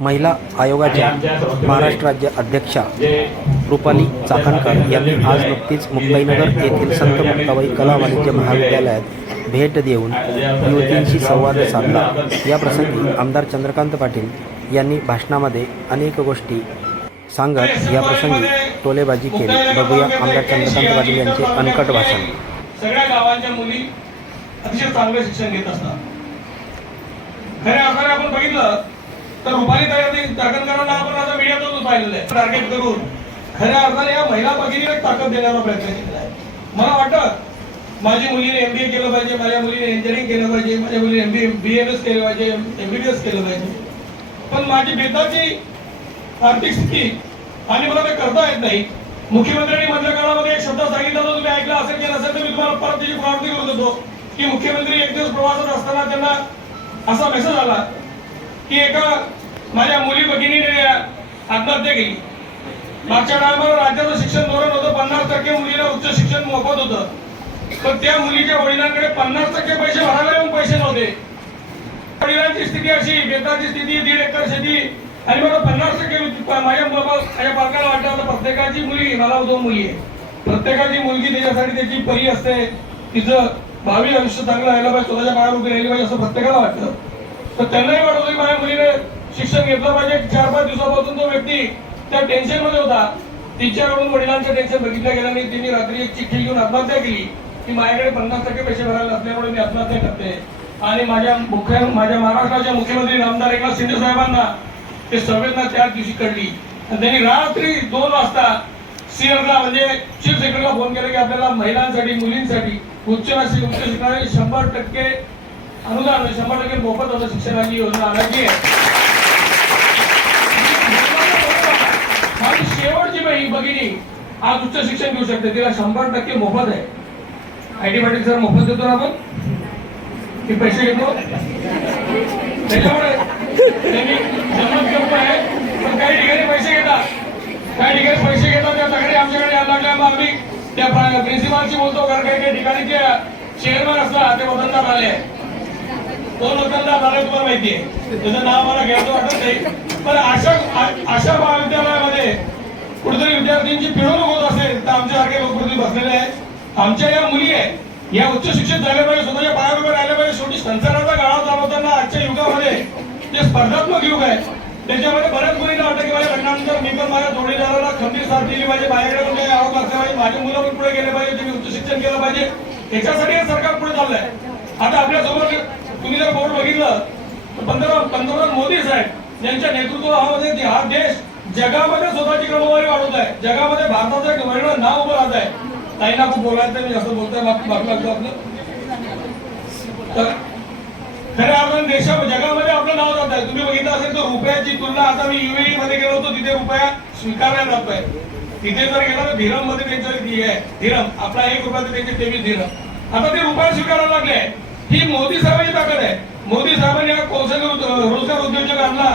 महिला आयोगाच्या महाराष्ट्र राज्य अध्यक्षा रुपाली चाकणकर यांनी आज नुकतीच मुंबईनगर येथील संत मुक्ताबाई कला वाणिज्य महाविद्यालयात भेट देऊन युवतींशी संवाद साधला. या प्रसंगी आमदार चंद्रकांत पाटील यांनी भाषणामध्ये अनेक गोष्टी सांगत या प्रसंगी टोलेबाजी केली. बघूया आमदार चंद्रकांत पाटील यांचे अनकट भाषण. सगळ्या गावांच्या मुली अतिशय चांगलं शिक्षण घेत असतात. खऱ्या अर्थाने आपण बघितलं तर रुपाली ताई चाकणकरांना आपण आता मीडियातून पाहिलेलं आहे. टार्गेट करून. खऱ्या अर्थाने या महिला भगिनीला ताकद देण्याचा प्रयत्न केला आहे. मला वाटतं माझी मुलीने एमबीए केलं पाहिजे माझ्या मुलीने इंजिनिअरिंग केलं पाहिजे माझ्या मुलीने एम बी एम एस केलं पाहिजे एमबीबीएस केलं पाहिजे. पण माझी बेताची आर्थिक स्थिती आणि मला ते करता येत नाही. मुख्यमंत्र्यांनी मधल्या काळामध्ये एक शब्द सांगितला तुम्ही ऐकला असेल की नसेल तर मी तुम्हाला परत त्याची प्रवृत्ती करत होतो की मुख्यमंत्री एक दिवस प्रवासात असताना त्यांना असा मेसेज आला की एका माझ्या मुली भगिनीने आत्महत्या केली. मागच्या टायमाला राज्याचं शिक्षण धोरण होतं पन्नास टक्के मुलीला उच्च शिक्षण मोफत होतं. पण त्या मुलीच्या वडिलांकडे पन्नास टक्के पैसे भरायला येऊन पैसे नव्हते. वडिलांची स्थिती अशी बेताची स्थिती दीड एकर शेती. आणि मला पन्नास टक्के माझ्या बाबा माझ्या पालकाला वाटतं प्रत्येकाची मुली मला दोन मुली आहे. प्रत्येकाची मुलगी त्याच्यासाठी त्याची परी असते. तिचं भावी आयुष्य चांगलं राहिलं पाहिजे स्वतःच्या पायावर उभी राहिली पाहिजे असं प्रत्येकाला वाटतं तर त्यांनाही वाटत होतं की माझ्या मुलीने शिक्षण घेतलं पाहिजे. चार पाच दिवसापासून तो व्यक्ती त्या टेन्शनमध्ये होता. तिच्याकडून वडिलांचं टेन्शन बघितलं गेलं नाही. तिने रात्री एक चिठ्ठी घेऊन आत्महत्या केली. की माझ्याकडे पन्नास टक्के पैसे भरायला नसल्यामुळे मी आत्महत्या करते. आणि माझ्या मुख्य माझ्या महाराष्ट्राच्या मुख्यमंत्री रामदार एकनाथ शिंदे साहेबांना ते संवेदना त्या दिवशी कळली. आणि त्यांनी रात्री दोन वाजता सीएमला म्हणजे चीफ सेक्रेटरीला फोन केला की आपल्याला महिलांसाठी मुलींसाठी उच्च उच्च शिक्षणासाठी शंभर टक्के अनुदान म्हणजे शंभर टक्के मोफत होतं शिक्षणाची योजना आणायची माझी शेवटची बाई भगिनी आज उच्च शिक्षण घेऊ शकते तिला शंभर टक्के मोफत आहे. आय टी पाटील सर मोफत देतो ना आपण? की पैसे घेतो? त्याच्यामुळे आहे पण काही ठिकाणी पैसे घेतात. काही ठिकाणी पैसे घेतात त्या तक्रारी आमच्याकडे यायला लागल्या. मग आम्ही त्या प्रिन्सिपालशी बोलतो कारण काही काही ठिकाणी जे चेअरमन असतात ते वतनदार आले आहे तो लोकांना झाले तुम्हाला माहिती आहे. त्याचं नाव मला घ्यायचं वाटत नाही. पण अशा अशा महाविद्यालयामध्ये कुठेतरी विद्यार्थ्यांची पिळवणूक होत असेल तर आमच्यासारखे लोक कुठेतरी बसलेले आहेत. आमच्या या मुली आहेत या उच्च शिक्षित झाल्या पाहिजे स्वतःच्या पायावर उभे राहिल्या पाहिजे शेवटी संसाराचा गाळा चालवताना आजच्या युगामध्ये जे स्पर्धात्मक युग आहे. त्याच्यामध्ये बऱ्याच मुलींना वाटतं की माझ्या लग्नानंतर मी पण माझ्या जोडीदाराला खंबीर साथ दिली पाहिजे बाहेरकडे पण काही आवक असल्या पाहिजे माझे मुलं पण पुढे गेले पाहिजे त्यांनी उच्च शिक्षण केलं पाहिजे. याच्यासाठी सरकार पुढे चाललंय. आता आपल्यासमोर तुम्ही जर बोर्ड बघितलं तर पंतप्रधान पंतप्रधान मोदी साहेब यांच्या नेतृत्वामध्ये हा देश जगामध्ये स्वतःची क्रमवारी वाढवत आहे. जगामध्ये भारताचं एक वर्ण नाव उभं राहत आहे. ताईंना खूप बोलायचं मी जास्त बोलतोय बाकी माफी लागतो आपलं. तर खऱ्या अर्थाने देशा जगामध्ये आपलं नाव जात आहे. तुम्ही बघितलं असेल तर रुपयाची तुलना आता मी युएई मध्ये गेलो होतो तिथे रुपया स्वीकारला जातोय तिथे जर गेला तर धीरममध्ये त्यांच्या आहे. धीरम आपला एक रुपया त्यांचे तेवीस धीरम आता ते रुपया स्वीकारायला लागले आहे ही मोदी साहेबांची ताकद आहे. मोदी साहेबांनी हा कौशल्य रोजगार उद्योजक आणला.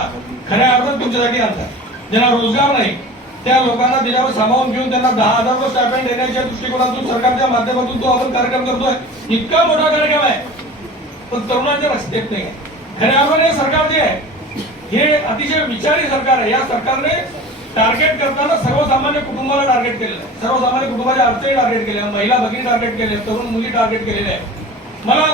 खऱ्या अर्थात तुमच्यासाठी आणला. ज्यांना रोजगार नाही त्या लोकांना त्याच्यावर सामावून घेऊन त्यांना दहा हजार रुपये स्टायपेंड देण्याच्या दृष्टिकोनातून सरकारच्या माध्यमातून तो आपण कार्यक्रम करतोय. इतका मोठा कार्यक्रम आहे. पण तरुणांच्या रस्त्यात नाही नाही खऱ्या अर्थाने हे सरकार जे आहे हे अतिशय विचारी सरकार आहे. या सरकारने टार्गेट करताना सर्वसामान्य कुटुंबाला टार्गेट केलेलं आहे. सर्वसामान्य कुटुंबाच्या अडचणी टार्गेट केल्या महिला भगिनी टार्गेट केले तरुण मुली टार्गेट केलेले आहे मला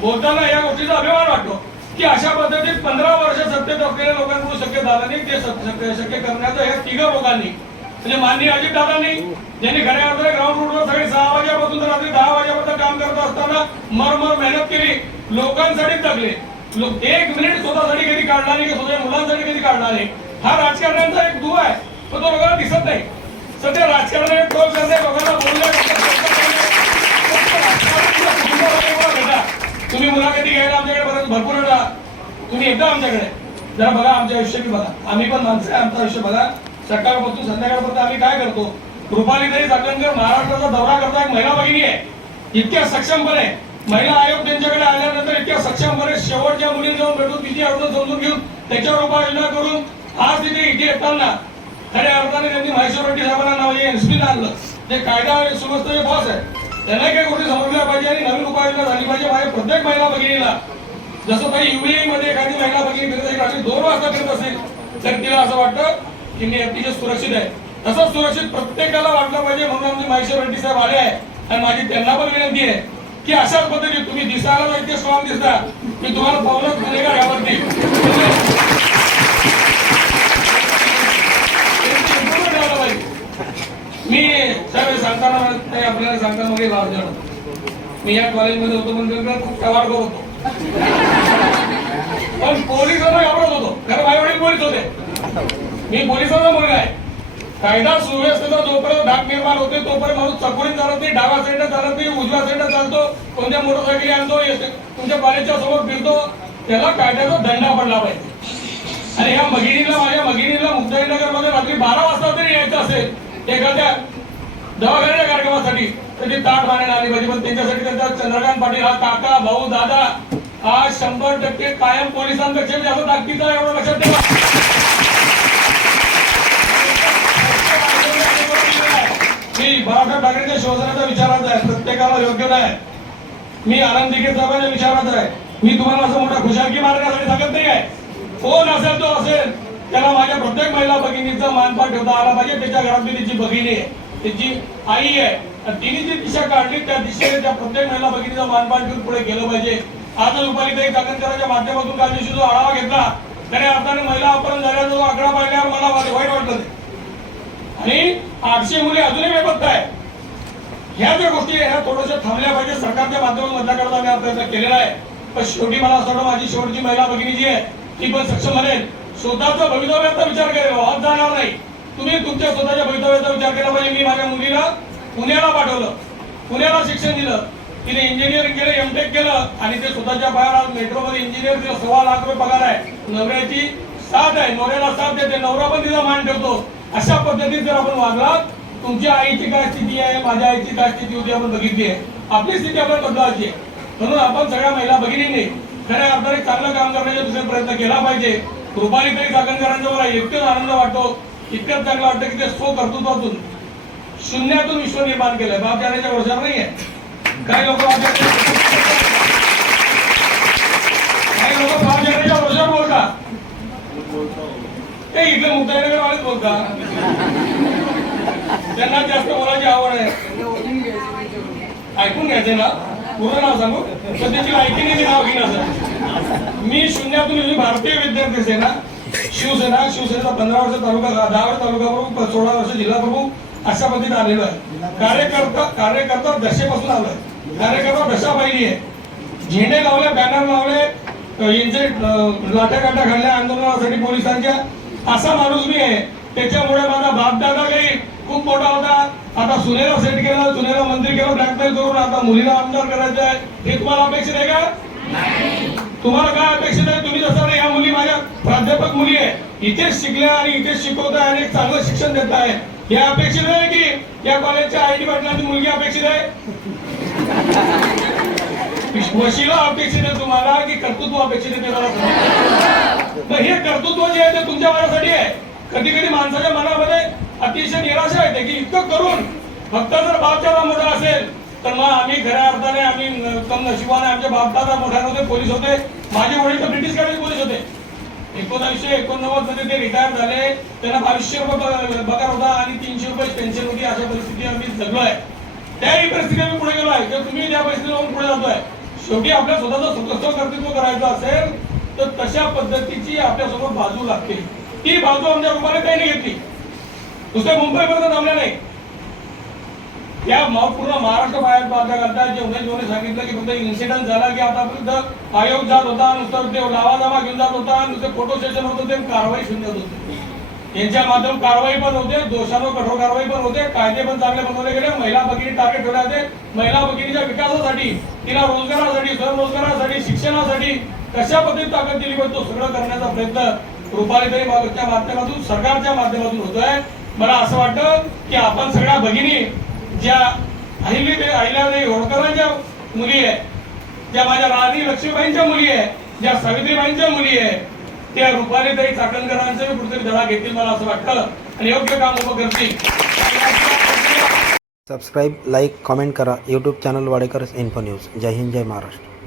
बोलताना या गोष्टीचा अभिमान वाटतो की अशा पद्धतीत पंधरा वर्ष सत्तेत असलेल्या लोकांकडून शक्य झालं नाही ते शक्य शक्य करण्याचं या तिघ लोकांनी म्हणजे माननीय अजितदादांनी ज्यांनी खऱ्या अर्थाने ग्राउंड रूटवर सगळे सहा वाजेपासून तर रात्री दहा वाजेपर्यंत काम करत असताना मरमर मेहनत केली लोकांसाठी जगले. लोक एक मिनिट स्वतःसाठी कधी काढला नाही किंवा स्वतःच्या मुलांसाठी कधी काढला नाही. हा राजकारण्यांचा एक दुवा आहे. पण तो लोकांना दिसत नाही. सध्या राजकारणाने टोल करणे लोकांना बोलण्या मुलाखती घ्यायला आमच्याकडे बरं भरपूर वेळा तुम्ही एकदा आमच्याकडे. जरा बघा आमच्या आयुष्य बी बघा. आम्ही पण माणसं आहे आमचं आयुष्य बघा. सकाळपासून संध्याकाळपर्यंत आम्ही काय करतो? रुपाली तरी चाकणकर महाराष्ट्राचा दौरा करता. एक महिला भगिनी आहे. इतक्या सक्षमपणे महिला आयोग त्यांच्याकडे आल्यानंतर इतक्या सक्षमपणे शेवटच्या मुली जाऊन भेटून तिची अडचण समजून घेऊन त्याच्यावर उपाययोजना करून आज तिथे इथे येताना खऱ्या अर्थाने त्यांनी महेश्वर रेड्डी साहेबांना नाव एनसीबी आणलं. जे कायदा सुव्यवस्थेचे बॉस आहे त्यांना काही गोष्टी समजल्या पाहिजे आणि नवीन उपाययोजना झाली पाहिजे. माझ्या प्रत्येक महिला भगिनीला जसं काही युएई मध्ये एखादी महिला भगिनी फिरत असेल रात्री दोन वाजता फिरत असेल तर तिला असं वाटतं की मी अतिशय सुरक्षित आहे. तसंच सुरक्षित प्रत्येकाला वाटलं पाहिजे म्हणून आमचे माहेश्वर रेड्डी साहेब आले आहे आणि माझी त्यांना पण विनंती आहे की अशाच पद्धतीने तुम्ही दिसायला इतके स्ट्रॉंग दिसता. मी तुम्हाला पाहूनच गुन्हेगार घाबरते. मी त्यावेळेस सांगताना ते आपल्याला सांगताना वगैरे लाज देणार मी या कॉलेजमध्ये होतो म्हणजे खूप कवाड होतो. पण पोलिसांना घाबरत होतो. कारण माझे वडील पोलीस होते. मी पोलिसांचा मुलगा आहे. कायदा सुव्यवस्थेचा जोपर्यंत धाक निर्माण होते तोपर्यंत माणूस चकोरीत चालत नाही डावा साईडला चालत नाही उजव्या साईडला चालतो कोणत्या मोटरसायकली आणतो तुमच्या कॉलेजच्या समोर फिरतो त्याला कायद्याचा दंडा पडला पाहिजे. आणि या मगिनीला माझ्या मगिनीला मुक्ताईनगरमध्ये रात्री बारा वाजता तरी यायचं असेल एखाद्या दवाखान्याच्या कार्यक्रमासाठी त्याची ताट मारायला आली पाहिजे. पण त्यांच्यासाठी त्यांचा चंद्रकांत पाटील हा काका भाऊ दादा आज शंभर टक्के कायम पोलिसांपेक्षा जास्त ताकदीचा एवढं लक्षात ठेवा. मी बाळासाहेब ठाकरेंच्या शिवसेनेचा विचाराचा आहे. प्रत्येकाला योग्य नाही. मी आनंद दिघे साहेबांच्या विचाराचा आहे. मी तुम्हाला असं मोठा खुशालकी मारण्यासाठी सांगत नाही आहे. कोण असेल तो असेल. त्याला माझ्या प्रत्येक महिला भगिनीचा ठेवता आला पाहिजे. त्याच्या घरातली त्याची भगिनी आहे. त्याची आई आहे. तिने जी दिशा काढली त्या दिशेने त्या प्रत्येक महिला भगिनीचा मानपान ठेवून पुढे गेलं पाहिजे. आज दुपारी रुपालीताई चाकणकरांच्या माध्यमातून काल दिवशी जो आढावा घेतला त्याने अर्थाने महिला अपहरण झाल्याचा जो आकडा पाहिल्यावर मला वाईट वाटलं आणि आठशे मुली अजूनही बेपत्ता आहे ह्या ज्या गोष्टी ह्या थोड्याशा थांबल्या पाहिजे. सरकारच्या माध्यमातून मधल्याकडे आम्ही हा प्रयत्न केलेला आहे. पण शेवटी मला असं वाटतं माझी शेवटची महिला भगिनी जी आहे ती पण सक्षम बनेल. स्वतःचा भवितव्याचा विचार करेल. हो, हात जाणार नाही. तुम्ही तुमच्या स्वतःच्या भवितव्याचा विचार केला पाहिजे. मी माझ्या मुलीला पुण्याला पाठवलं. पुण्याला शिक्षण दिलं. तिने इंजिनिअरिंग केलं एमटेक केलं आणि ते स्वतःच्या बाहेर आज मेट्रोमध्ये इंजिनिअर तिला सव्वा लाख रुपये पगार आहे. नवऱ्याची साथ आहे. नवऱ्याला साथ देते. नवरा पण तिचा मान ठेवतो. अशा पद्धतीत जर आपण वागलात तुमच्या आईची काय स्थिती आहे? माझ्या आईची काय स्थिती होती? आपण बघितली आहे. आपली स्थिती आपण बदलायची आहे. म्हणून आपण सगळ्या महिला भगिनींनी खऱ्या अर्थाने चांगलं काम करण्याचा दुसरा प्रयत्न केला पाहिजे. कृपाली तरी चाकणकरांचा मला इतकंच आनंद वाटतो. इतकंच चांगलं वाटतं की ते स्व कर्तृत्वातून? शून्यातून विश्व निर्माण केलंय. बाप जाण्याच्या वर्षावर नाही आहे काही लोक काही लोक बाप जाण्याच्या वर्षावर बोलतात. ते इथले मुक्ताईनगर वालेच बोलतात. त्यांना जास्त बोलायची आवड आहे. ऐकून घ्यायचंय ना? पूर्ण नाव सांगू? पण त्याची ऐकी नाव घेणार मी शून्यातून भारतीय विद्यार्थी ना शिवसेना शिवसेनेचा पंधरा वर्ष तालुका दहा वर्ष तालुका प्रमुख सोळा वर्ष जिल्हा प्रमुख अशा पद्धतीने आलेलो आहे. कार्यकर्ता कार्यकर्ता दशेपासून आलोय. कार्यकर्ता दशा पाहिली आहे. झेंडे लावले बॅनर लावले यांचे लाट्या काट्या घालल्या आंदोलनासाठी पोलिसांच्या. असा माणूस मी आहे. त्याच्यामुळे माझा बापदादा काही खूप मोठा होता. आता सुनेला सेट केलं सुनेला मंत्री केलं ब्लॅकमेल करून आता मुलीला आमदार करायचं आहे. हे तुम्हाला अपेक्षित आहे का? तुम्हाला काय अपेक्षित आहे? तुम्ही जसं प्राध्यापक मुली आहे इथेच शिकल्या आणि इथेच शिकवत आहे आणि चांगलं शिक्षण देत आहे. हे अपेक्षित आहे की या कॉलेजच्या आय टी पाटलाची मुलगी अपेक्षित आहे? वशिला अपेक्षित आहे तुम्हाला की कर्तृत्व अपेक्षित आहे ते मग हे कर्तृत्व जे आहे ते तुमच्या मनासाठी आहे. कधी कधी माणसाच्या मनामध्ये अतिशय निराशा येते की इतकं करून फक्त जर बापच्या मोठा असेल तर मग आम्ही खऱ्या अर्थाने आम्ही कम नशिबाने आमच्या बापदादा मोठ्या होते पोलीस होते. माझे वडील तर ब्रिटिश काळात पोलीस होते. एकोणीसशे एकोणनव्वदमध्ये ते रिटायर झाले. त्यांना बावीसशे रुपये पगार होता आणि तीनशे रुपये पेन्शन होती. अशा परिस्थिती आम्ही जगलो आहे त्याही परिस्थिती आम्ही पुढे गेलो आहे तर तुम्ही त्या परिस्थितीवर पुढे जातोय शेवटी आपल्या स्वतःचं स्वतःचं कर्तृत्व करायचं असेल तर तशा पद्धतीची आपल्यासोबत बाजू लागते. ती बाजू आमच्या रुपाने त्याने घेतली. दुसऱ्या मुंबईपर्यंत थांबल्या नाही. या म- पूर्ण महाराष्ट्र बाहेर पाहता करता जे उमेश सांगितलं की फक्त इन्सिडेंट झाला की आतापर्यंत आयोग जात होता नुसतं ते लावाजावा घेऊन जात होता नुसते फोटो सेशन होत होते कारवाई शून्य होते यांच्या माध्यम कारवाई पण होते दोषांवर कठोर कारवाई पण होते कायदे पण चांगले बनवले गेले महिला भगिनी टार्गेट ठेवले होते महिला भगिनीच्या विकासासाठी तिला रोजगारासाठी स्वयंरोजगारासाठी शिक्षणासाठी कशा पद्धतीत ताकद दिली पाहिजे तो सगळं करण्याचा प्रयत्न रुपालीताई बाबतच्या माध्यमातून सरकारच्या माध्यमातून होतोय. मला असं वाटतं की आपण सगळ्या भगिनी ज्या अहिली अहिल्यादेवी होळकरांच्या मुली आहे ज्या माझ्या राणी लक्ष्मीबाईंच्या मुली आहे ज्या सावित्रीबाईंच्या मुली आहे त्या रुपालीताई चाकणकरांचे कुठेतरी धडा घेतील मला असं वाटतं आणि योग्य काम उभं करतील. सबस्क्राईब लाईक कॉमेंट करा. YouTube channel Wadekar info news जय हिंद जय महाराष्ट्र.